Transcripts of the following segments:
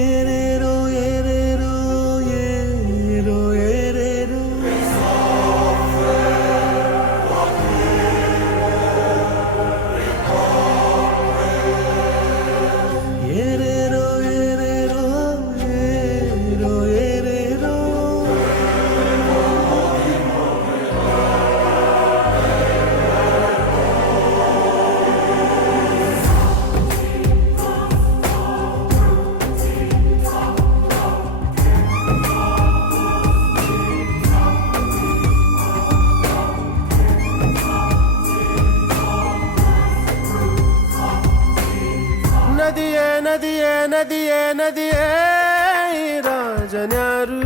ಏರೇರೋ ಏರೇರೋ aero ಏರೇರೋ ಏರೇರೋ ಏರೇರೋ aero ಏರೇರೋ ನದಿಯೇ ನದಿಯೇ ನದಿಯೇ ನದಿಯೇ ರಾಜನ್ಯಾರು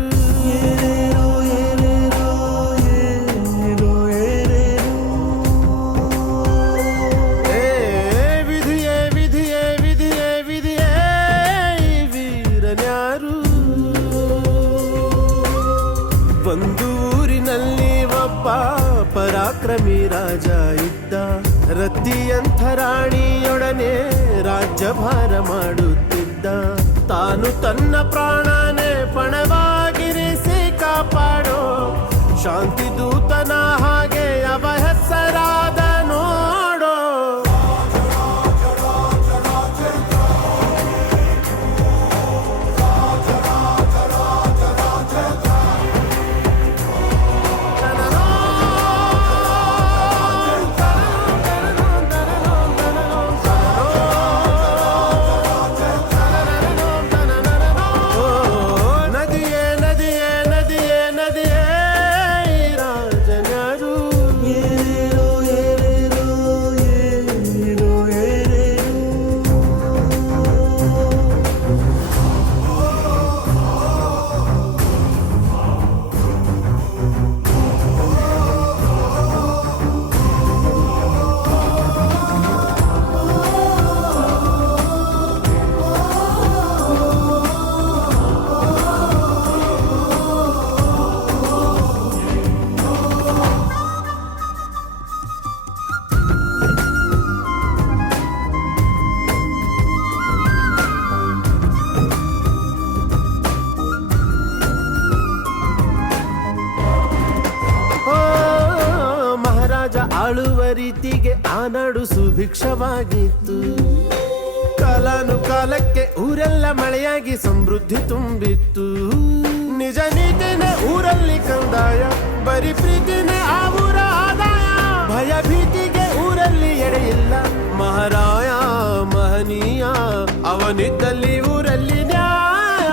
ಏರೇರೋ ಏರೇರೋ aero ಏರೇರೋ ವಿಧಿಯೇ ವಿಧಿಯೇ ವಿಧಿಯೇ ವಿಧಿಯೇ ವೀರನ್ಯಾರು ಒಂದು ಊರಿನಲ್ಲಿ ಒಬ್ಬ ಪರಾಕ್ರಮಿ ರಾಜ ಇದ್ದ ರತಿಯಂಥ ರಾಣಿಯೊಡನೆ ರಾಜ್ಯಭಾರ ಮಾಡುತ್ತಿದ್ದ ತಾನು ತನ್ನ ಪ್ರಾಣನೇ ಪಣವಾಗಿರಿಸಿ ಕಾಪಾಡೋ ಶಾಂತಿ ದೂತನ ಹಾಗೆ ಅವ ಹೆಸರಾದ ನೋಡೋ ಆಳುವ ರೀತಿಗೆ ಆ ನಾಡು ಸುಭಿಕ್ಷವಾಗಿತ್ತು ಕಾಲಾನುಕಾಲಕ್ಕೆ ಊರೆಲ್ಲ ಮಳೆಯಾಗಿ ಸಮೃದ್ಧಿ ತುಂಬಿತ್ತು ನಿಜ ನೀತಿನೇ ಊರಲ್ಲಿ ಕಂದಾಯ ಬರೀ ಪ್ರೀತಿನೇ ಆ ಊರ ಆದಾಯ ಭಯ ಭೀತಿಗೆ ಊರಲ್ಲಿ ಎಡೆಯಿಲ್ಲ ಮಹಾರಾಯ ಮಹನೀಯ ಅವನಿದ್ದಲ್ಲಿ ಊರಲ್ಲಿ ನ್ಯಾಯ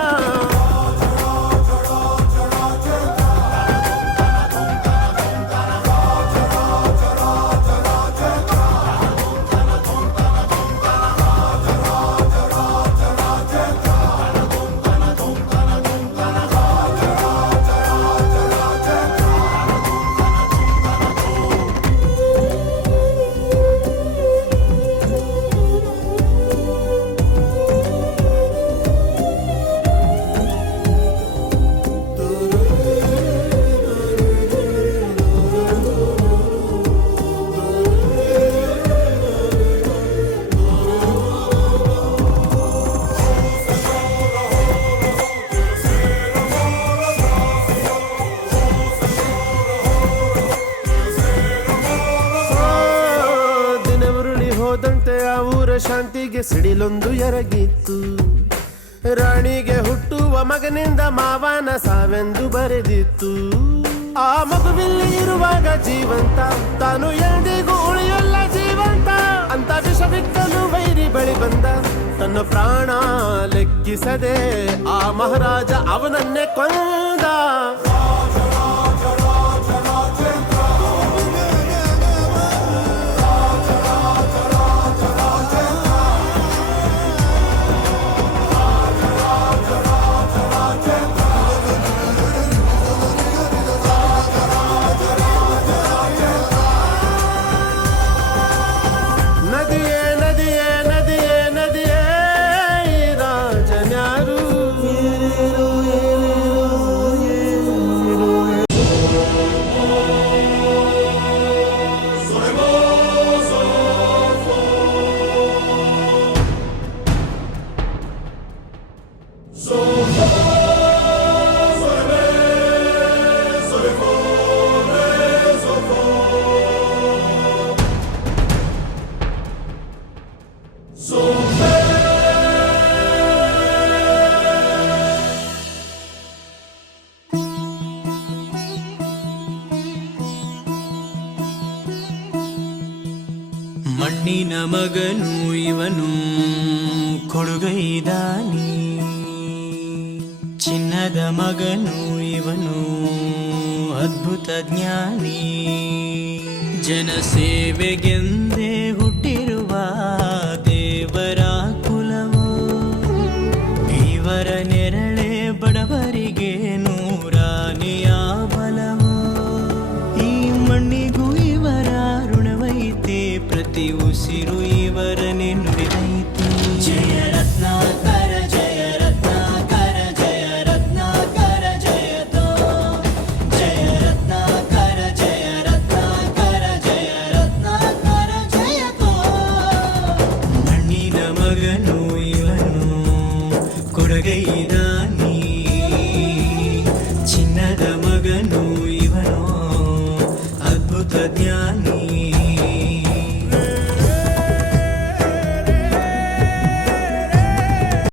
ಹೋದಂತೆ ಆ ಊರ ಶಾಂತಿಗೆ ಸಿಡಿಲೊಂದು ಎರಗಿತ್ತು ರಾಣಿಗೆ ಹುಟ್ಟುವ ಮಗನಿಂದ ಮಾವನ ಸಾವೆಂದು ಬರೆದಿತ್ತು ಆ ಮಗುವಿಲ್ಲಿ ಇರುವಾಗ ಜೀವಂತ ತಾನು ಎಂದಿಗೂ ಉಳಿಯಲ್ಲ ಜೀವಂತ ಅಂತ ವಿಷವಿಕ್ಕಲು ವೈರಿ ಬಳಿ ಬಂದ ತನ್ನ ಪ್ರಾಣ ಲೆಕ್ಕಿಸದೆ ಆ ಮಹಾರಾಜ ಅವನನ್ನೇ ಕೊಂದ ಮಣ್ಣಿನ ಮಗನು ಇವನು ಕೊಡುಗೈದಾನಿ, ಚಿನ್ನದ ಮಗನು ಇವನು ಅದ್ಭುತ ಜ್ಞಾನಿ. ಜನಸೇವೆಗೆಂದೇ ಹುಟ್ಟಿರುವ ದೇವರ ಕುಲವು, ಇವರ ನೆರಳೆ ಬಡವರಿಗೆ ನೂರಾನೆಯ ಬಲವು. ಈ ಮಣ್ಣಿಗೂ ಇವರ ಋಣವೈತೆ, ಪ್ರತಿ ಉಸಿರು ಇವರನೆ ನುಡಿದೈತೆ. ಜಯ ರತ್ನಾಕರ ಜಯ ರತ್ನಾಕರ ಜಯ ರತ್ನಾಕರ ಜಯತೋ, ಜಯ ರತ್ನಾಕರ ಜಯ ರತ್ನಾಕರ ಜಯ ರತ್ನಾಕರ ಜಯತೋ. ಮಣ್ಣಿನ ಮಗನು ಇವನು ಕೊಡಗೈದ